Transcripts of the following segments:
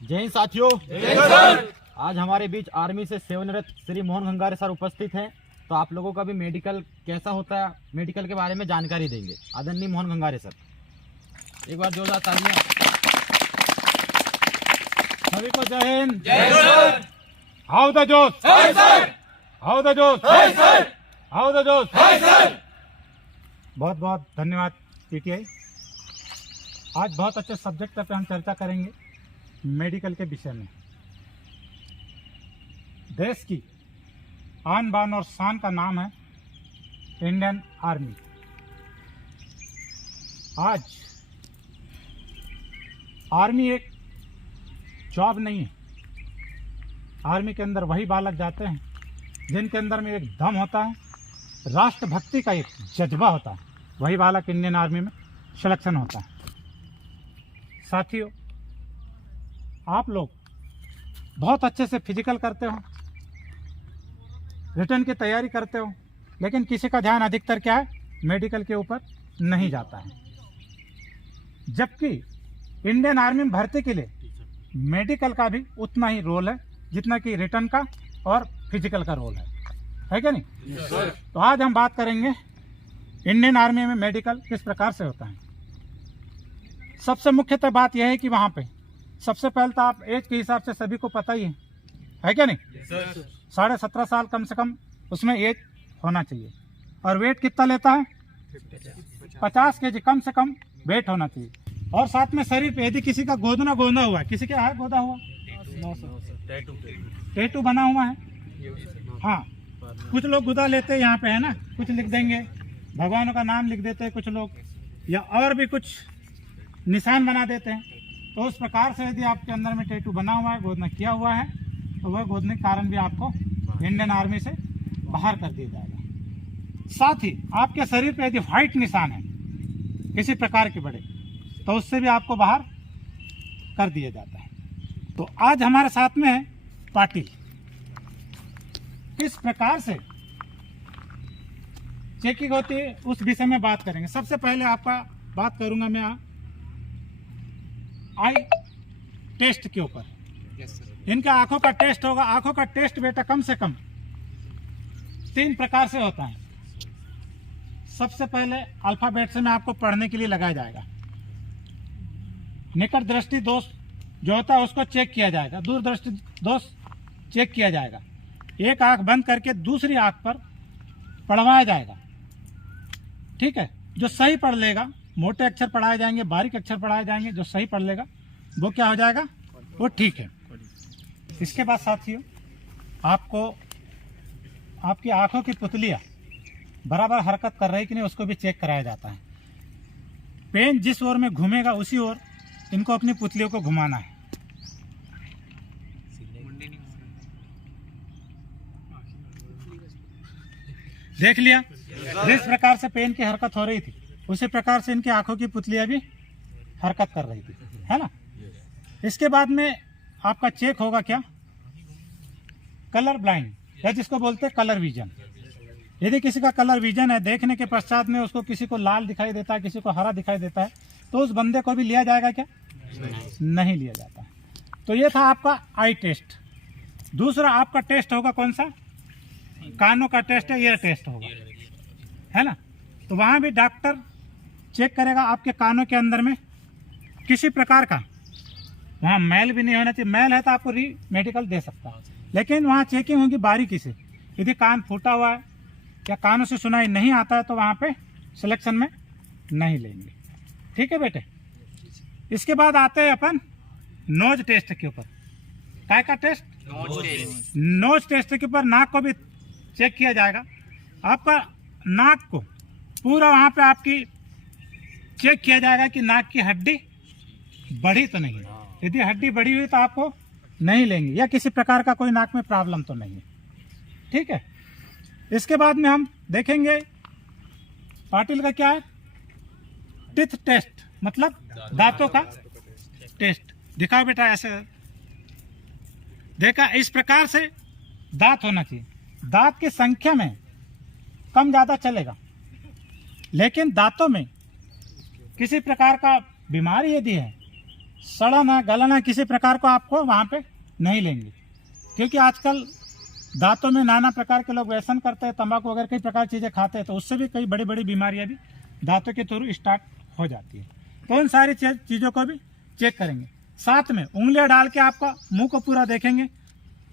जय हिंद साथियों। जय सर। आज हमारे बीच आर्मी से सेवानिवृत्त श्री मोहन गंगारे सर उपस्थित हैं, तो आप लोगों का भी मेडिकल कैसा होता है, मेडिकल के बारे में जानकारी देंगे। आदरणीय मोहन गंगारे सर, एक बार जोरदार तालियां। सभी को जय हिंद। जय सर। हाउ द जोश। जय सर। हाउ द जोश। जय सर। हाउ द जोश। जय सर। बहुत बहुत धन्यवाद पीटीआई। आज बहुत अच्छे सब्जेक्ट पे हम चर्चा करेंगे, मेडिकल के विषय में। देश की आन बान और शान का नाम है इंडियन आर्मी। आज आर्मी एक जॉब नहीं है। आर्मी के अंदर वही बालक जाते हैं जिनके अंदर में एक दम होता है, राष्ट्रभक्ति का एक जज्बा होता है। वही बालक इंडियन आर्मी में सिलेक्शन होता है। साथियों, आप लोग बहुत अच्छे से फिजिकल करते हो, रिटर्न की तैयारी करते हो, लेकिन किसी का ध्यान अधिकतर क्या है, मेडिकल के ऊपर नहीं जाता है। जबकि इंडियन आर्मी में भर्ती के लिए मेडिकल का भी उतना ही रोल है जितना कि रिटर्न का और फिजिकल का रोल है क्या नहीं? तो आज हम बात करेंगे इंडियन आर्मी में मेडिकल किस प्रकार से होता है। सबसे मुख्यतः बात यह है कि वहाँ पे सबसे पहले तो आप एज के हिसाब से सभी को पता ही है क्या नहीं? 17.5 साल कम से कम उसमें एज होना चाहिए। और वेट कितना लेता है? 50 केजी कम से कम वेट होना चाहिए। और साथ में शरीर पे यदि किसी का गोदना हुआ है, किसी का है गोदा हुआ, टैटू बना हुआ है। हाँ, कुछ लोग गुदा लेते हैं यहाँ पे, है ना, कुछ लिख देंगे, भगवानों का नाम लिख देते हैं कुछ लोग, या और भी कुछ निशान बना देते हैं। तो उस प्रकार से यदि आपके अंदर में टैटू बना हुआ है, गोदना किया हुआ है, तो वह गोदने के कारण भी आपको इंडियन आर्मी से बाहर कर दिया जाएगा। साथ ही आपके शरीर पे यदि व्हाइट निशान है किसी प्रकार के बड़े, तो उससे भी आपको बाहर कर दिया जाता है। तो आज हमारे साथ में है पाटिल। किस प्रकार से चेकिंग होती है उस विषय में बात करेंगे। सबसे पहले आपका बात करूंगा मैं आई टेस्ट के ऊपर। इनका आंखों का टेस्ट होगा। आंखों का टेस्ट बेटा कम से कम 3 प्रकार से होता है। सबसे पहले अल्फाबेट से मैं आपको पढ़ने के लिए लगाया जाएगा। निकट दृष्टि दोष जो होता है उसको चेक किया जाएगा, दूर दृष्टि दोष चेक किया जाएगा। एक आंख बंद करके दूसरी आंख पर पढ़वाया जाएगा, ठीक है। जो सही पढ़ लेगा, मोटे अक्षर पढ़ाए जाएंगे, बारीक अक्षर पढ़ाए जाएंगे, जो सही पढ़ लेगा वो क्या हो जाएगा, वो ठीक है। इसके बाद साथियों, आपको आपकी आंखों की पुतलियां बराबर हरकत कर रही कि नहीं उसको भी चेक कराया जाता है। पेन जिस ओर में घूमेगा उसी ओर इनको अपनी पुतलियों को घुमाना है। देख लिया जिस प्रकार से पेन की हरकत हो रही थी उसी प्रकार से इनकी आंखों की पुतलियां भी हरकत कर रही थी, है ना। इसके बाद में आपका चेक होगा क्या, कलर ब्लाइंड, या जिसको बोलते हैं कलर विजन। यदि किसी का कलर विजन है, देखने के पश्चात में उसको किसी को लाल दिखाई देता है, किसी को हरा दिखाई देता है, तो उस बंदे को भी लिया जाएगा क्या? नहीं लिया जाता। तो ये था आपका आई टेस्ट। दूसरा आपका टेस्ट होगा कौन सा, कानों का टेस्ट है, ईयर टेस्ट होगा, है ना। तो वहां भी डॉक्टर चेक करेगा आपके कानों के अंदर में किसी प्रकार का, वहाँ मैल भी नहीं होना चाहिए। मैल है तो आपको री मेडिकल दे सकता है, लेकिन वहाँ चेकिंग होगी बारीकी से। यदि कान फूटा हुआ है या कानों से सुनाई नहीं आता है तो वहाँ पे सिलेक्शन में नहीं लेंगे, ठीक है बेटे। इसके बाद आते हैं अपन नोज टेस्ट के ऊपर। काय का टेस्ट? नोज टेस्ट के ऊपर नाक को भी चेक किया जाएगा। आपका नाक को पूरा वहाँ पे आपकी चेक किया जाएगा कि नाक की हड्डी बढ़ी तो नहीं है। यदि हड्डी बढ़ी हुई तो आपको नहीं लेंगे, या किसी प्रकार का कोई नाक में प्रॉब्लम तो नहीं है, ठीक है। इसके बाद में हम देखेंगे पाटिल का क्या है, टीथ टेस्ट, मतलब दांतों का टेस्ट। दिखाओ बेटा, ऐसे देखा, इस प्रकार से दांत होना चाहिए। दांत की संख्या में कम ज्यादा चलेगा, लेकिन दांतों में किसी प्रकार का बीमारी यदि है सड़ना गलना किसी प्रकार को आपको वहाँ पे नहीं लेंगे, क्योंकि आजकल दांतों में नाना प्रकार के लोग व्यसन करते हैं, तंबाकू वगैरह कई प्रकार की चीज़ें खाते हैं, तो उससे भी कई बड़ी बड़ी बीमारियां भी दांतों के थ्रू स्टार्ट हो जाती है। तो उन सारी चीज़ों को भी चेक करेंगे। साथ में उंगलियां डाल के आपका मुंह को पूरा देखेंगे,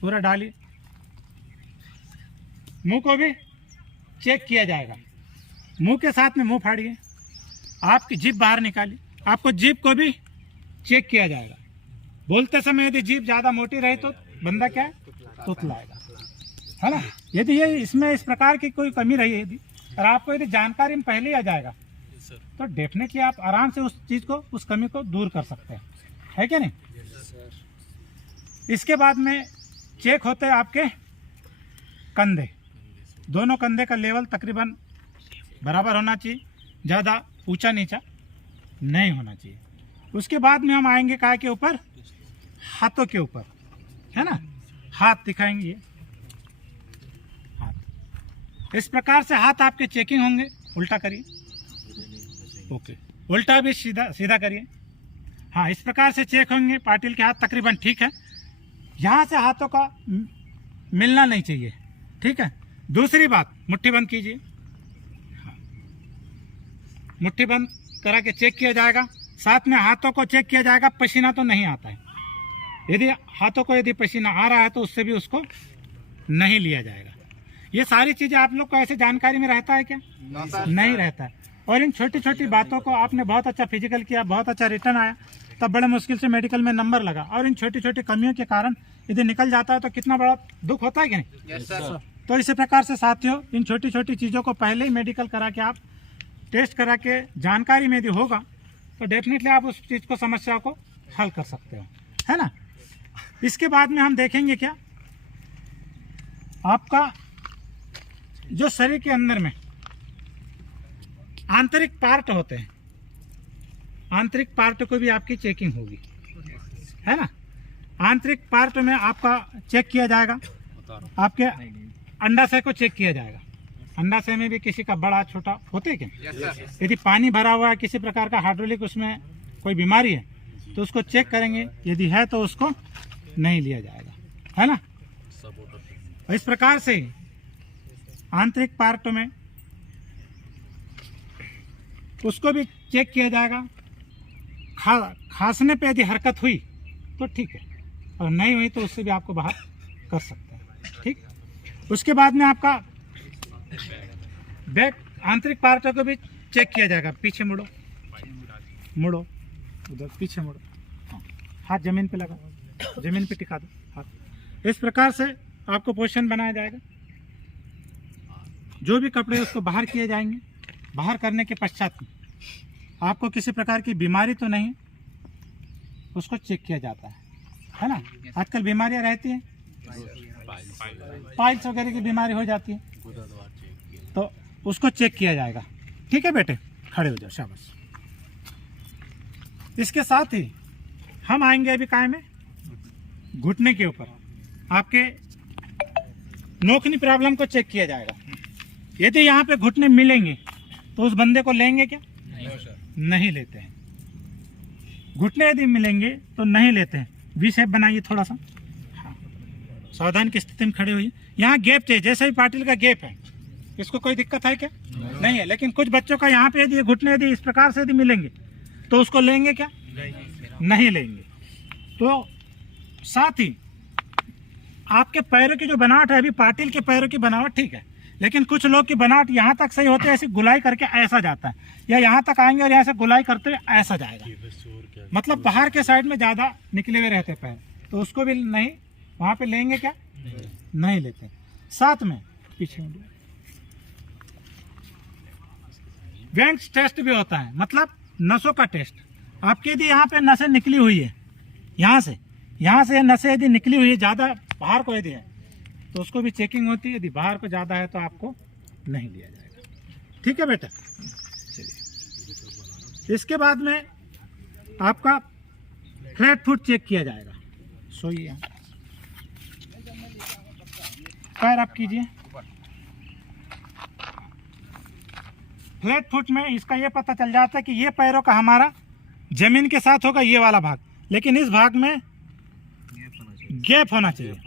पूरा डालिए, मुंह को भी चेक किया जाएगा। मुंह के साथ में मुंह फाड़िए, आपकी जीभ बाहर निकालिए, आपको जीभ को भी चेक किया जाएगा। बोलते समय यदि जीभ ज़्यादा मोटी रही तो बंदा क्या है, तुतलाएगा, है ना। यदि ये इसमें इस प्रकार की कोई कमी रही है यदि, और आपको यदि जानकारी में पहले ही आ जाएगा तो डेफिनेटली आप आराम से उस चीज़ को, उस कमी को दूर कर सकते हैं, है क्या नहीं। इसके बाद में चेक होते हैं आपके कंधे, दोनों कंधे का लेवल तकरीबन बराबर होना चाहिए, ज़्यादा ऊंचा नीचा नहीं होना चाहिए। उसके बाद में हम आएंगे काय के ऊपर, हाथों के ऊपर, है ना। हाथ दिखाएंगे, ये हाथ इस प्रकार से हाथ आपके चेकिंग होंगे। उल्टा करिए, ओके, उल्टा भी सीधा सीधा करिए। हाँ, इस प्रकार से चेक होंगे। पाटिल के हाथ तकरीबन ठीक है, यहाँ से हाथों का मिलना नहीं चाहिए, ठीक है। दूसरी बात, मुट्ठी बंद कीजिए, मुट्ठी बंद करा के चेक किया जाएगा। साथ में हाथों को चेक किया जाएगा, पसीना तो नहीं आता है। यदि हाथों को यदि पसीना आ रहा है तो उससे भी उसको नहीं लिया जाएगा। ये सारी चीज़ें आप लोग को ऐसे जानकारी में रहता है क्या? नहीं रहता है। और इन छोटी छोटी बातों को आपने बहुत अच्छा फिजिकल किया, बहुत अच्छा रिटर्न आया, तब बड़े मुश्किल से मेडिकल में नंबर लगा, और इन छोटी छोटी कमियों के कारण यदि निकल जाता है तो कितना बड़ा दुख होता है कि नहीं? Yes sir. तो इसी प्रकार से साथियों, इन छोटी छोटी चीज़ों को पहले ही मेडिकल करा के, आप टेस्ट करा के जानकारी में यदि होगा तो डेफिनेटली आप उस चीज़ को, समस्या को हल कर सकते हो, है ना। इसके बाद में हम देखेंगे क्या, आपका जो शरीर के अंदर में आंतरिक पार्ट होते हैं, आंतरिक पार्ट को भी आपकी चेकिंग होगी, है ना। आंतरिक पार्ट में आपका चेक किया जाएगा, आपके अंडाशय को चेक किया जाएगा। अंडाशय में भी किसी का बड़ा छोटा होते हैं क्या? Yes sir. यदि पानी भरा हुआ है, किसी प्रकार का हाइड्रोलिक उसमें कोई बीमारी है तो उसको चेक करेंगे, यदि है तो उसको नहीं लिया जाएगा, है ना। इस प्रकार से आंतरिक पार्ट में उसको भी चेक किया जाएगा। खांसने पे यदि हरकत हुई तो ठीक है, और नहीं हुई तो उससे भी आपको बाहर कर सकते हैं, ठीक। उसके बाद में आपका बैक आंतरिक पार्ट को भी चेक किया जाएगा। पीछे मुड़ो, मुड़ो, उधर पीछे मुड़ो, हाँ, हाथ जमीन पे लगा, जमीन पे टिका दो हाथ। इस प्रकार से आपको पोजीशन बनाया जाएगा। जो भी कपड़े उसको बाहर किए जाएंगे। बाहर करने के पश्चात आपको किसी प्रकार की बीमारी तो नहीं, उसको चेक किया जाता है ना। आजकल बीमारियां रहती हैं, पाइल्स वगैरह की बीमारी हो जाती है, तो उसको चेक किया जाएगा, ठीक है बेटे। खड़े हो जाओ, शाबाश। इसके साथ ही हम आएंगे अभी काय में, घुटने के ऊपर आपके नोकनी प्रॉब्लम को चेक किया जाएगा। यदि यहाँ पे घुटने मिलेंगे तो उस बंदे को लेंगे क्या? नहीं लेते हैं। घुटने यदि मिलेंगे तो नहीं लेते हैं। वी शेप बनाइए थोड़ा सा, हाँ। सावधान की स्थिति में खड़े हुई। यहाँ गैप चाहिए, जैसे ही पाटिल का गैप है, इसको कोई दिक्कत है क्या? नहीं है। लेकिन कुछ बच्चों का यहाँ पे यदि घुटने यदि इस प्रकार से यदि मिलेंगे तो उसको लेंगे क्या? नहीं लेंगे। तो साथ ही आपके पैरों की जो बनावट है, अभी पाटिल के पैरों की बनावट ठीक है, लेकिन कुछ लोग की बनावट यहाँ तक सही होती है, ऐसी गुलाई करके ऐसा जाता है, या यहाँ तक आएंगे और यहाँ से गुलाई करते हुए ऐसा जाएगा, मतलब बाहर के साइड में ज़्यादा निकले हुए रहते पैर, तो उसको भी नहीं, वहाँ पे लेंगे क्या? नहीं लेते। साथ में पीछे वेंट्स टेस्ट भी होता है, मतलब नसों का टेस्ट। आपकी यदि यहाँ पे नसें निकली हुई है, यहाँ से नसें यदि निकली हुई है ज़्यादा बाहर को यदि है तो उसको भी चेकिंग होती है। यदि बाहर को ज़्यादा है तो आपको नहीं लिया जाएगा, ठीक है बेटा। चलिए, इसके बाद में आपका फ्लैट फुट चेक किया जाएगा। सोइए, पैर आप कीजिए। फ्लैट फुट में इसका ये पता चल जाता है कि ये पैरों का हमारा जमीन के साथ होगा, ये वाला भाग, लेकिन इस भाग में गैप होना चाहिए।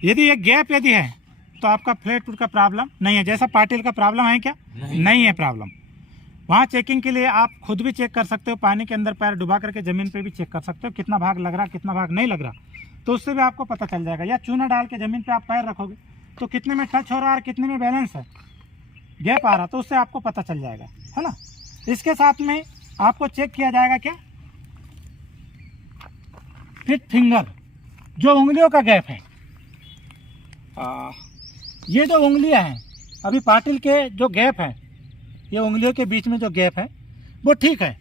यदि ये गैप यदि है तो आपका फ्लैट फुट का प्रॉब्लम नहीं है। जैसा पाटिल का प्रॉब्लम है क्या? नहीं है प्रॉब्लम। वहाँ चेकिंग के लिए आप खुद भी चेक कर सकते हो, पानी के अंदर पैर डुबा करके ज़मीन पे भी चेक कर सकते हो कितना भाग लग रहा कितना भाग नहीं लग रहा, तो उससे भी आपको पता चल जाएगा। या चूना डाल के ज़मीन पे आप पैर रखोगे तो कितने में टच हो रहा है और कितने में बैलेंस है, गैप आ रहा, तो उससे आपको पता चल जाएगा, है ना। इसके साथ में आपको चेक किया जाएगा क्या, फिट फिंगर, जो उंगलियों का गैप है। ये जो उंगलियां हैं, अभी पाटिल के जो गैप है, ये उंगलियों के बीच में जो गैप है वो ठीक है,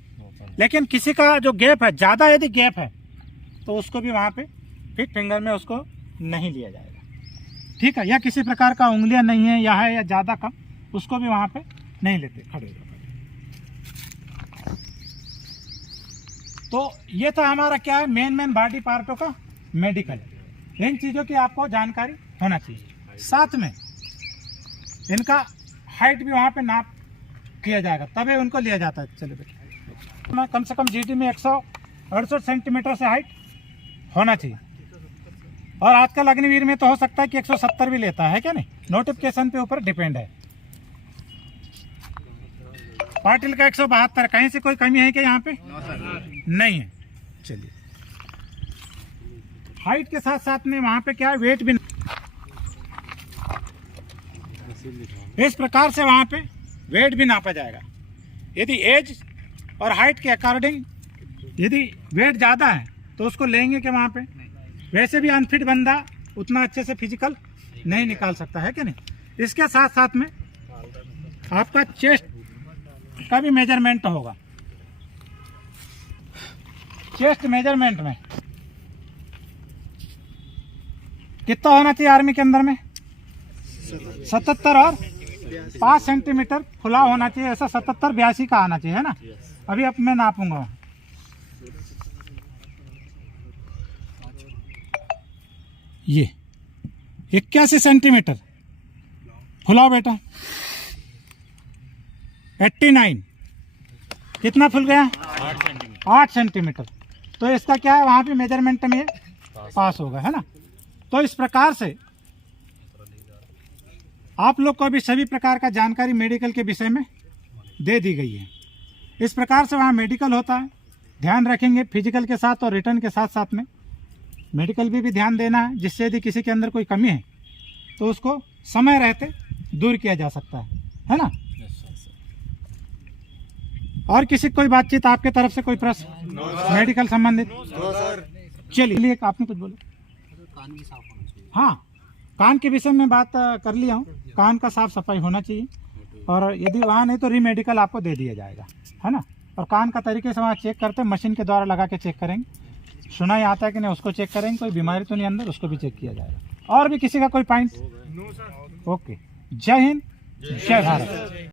लेकिन किसी का जो गैप है ज़्यादा यदि गैप है तो उसको भी वहाँ पे फिट फिंगर में उसको नहीं लिया जाएगा, ठीक है। या किसी प्रकार का उंगलियां नहीं है या है या ज़्यादा कम, उसको भी वहाँ पे नहीं लेते। खड़े हो जाओ। तो ये था हमारा क्या है, मेन बॉडी पार्टों का मेडिकल। इन चीज़ों की आपको जानकारी होना चाहिए। साथ में इनका हाइट भी वहाँ पे नाप किया जाएगा, तभी उनको लिया जाता है। चलिए बेटा, कम से कम जीडी में 168 सेंटीमीटर से हाइट होना चाहिए। और आजकल अग्निवीर में तो हो सकता है कि 170 भी लेता है, क्या नहीं, नोटिफिकेशन पे ऊपर डिपेंड है। पाटिल का 172, कहीं से कोई कमी है क्या यहाँ पे? नहीं है। चलिए, हाइट के साथ साथ में वहाँ पे क्या है, वेट भी इस प्रकार से वहाँ पे वेट भी नापा जाएगा। यदि एज और हाइट के अकॉर्डिंग यदि वेट ज़्यादा है तो उसको लेंगे क्या वहाँ पे? वैसे भी अनफिट बंदा उतना अच्छे से फिजिकल नहीं निकाल सकता है, क्या नहीं। इसके साथ साथ में आपका चेस्ट का भी मेजरमेंट होगा। चेस्ट मेजरमेंट में कितना होना चाहिए आर्मी के अंदर में? 77 और 5 सेंटीमीटर खुला होना चाहिए। ऐसा 77-82 का आना चाहिए, है ना। अभी अब मैं नापूंगा। ये 81 सेंटीमीटर फुलाओ बेटा। 89 कितना फुल गया? 8 सेंटीमीटर। तो इसका क्या है, वहाँ पे मेजरमेंट में पास होगा, है ना। तो इस प्रकार से आप लोग को अभी सभी प्रकार का जानकारी मेडिकल के विषय में दे दी गई है। इस प्रकार से वहाँ मेडिकल होता है। ध्यान रखेंगे फिजिकल के साथ और रिटर्न के साथ साथ में मेडिकल भी ध्यान देना है, जिससे यदि किसी के अंदर कोई कमी है तो उसको समय रहते दूर किया जा सकता है ना। और किसी कोई बातचीत आपके तरफ से, कोई प्रश्न मेडिकल संबंधित? चलिए, आपने कुछ बोला? हाँ, कान के विषय में बात कर लिया हूँ। कान का साफ सफाई होना चाहिए, और यदि वहाँ नहीं तो रीमेडिकल आपको दे दिया जाएगा, है ना। और कान का तरीके से वहाँ चेक करते हैं, मशीन के द्वारा लगा के चेक करेंगे, सुनाई आता है कि नहीं उसको चेक करेंगे, कोई बीमारी तो नहीं अंदर, उसको भी चेक किया जाएगा। और भी किसी का कोई पॉइंट? ओके, जय हिंद, जय भारत।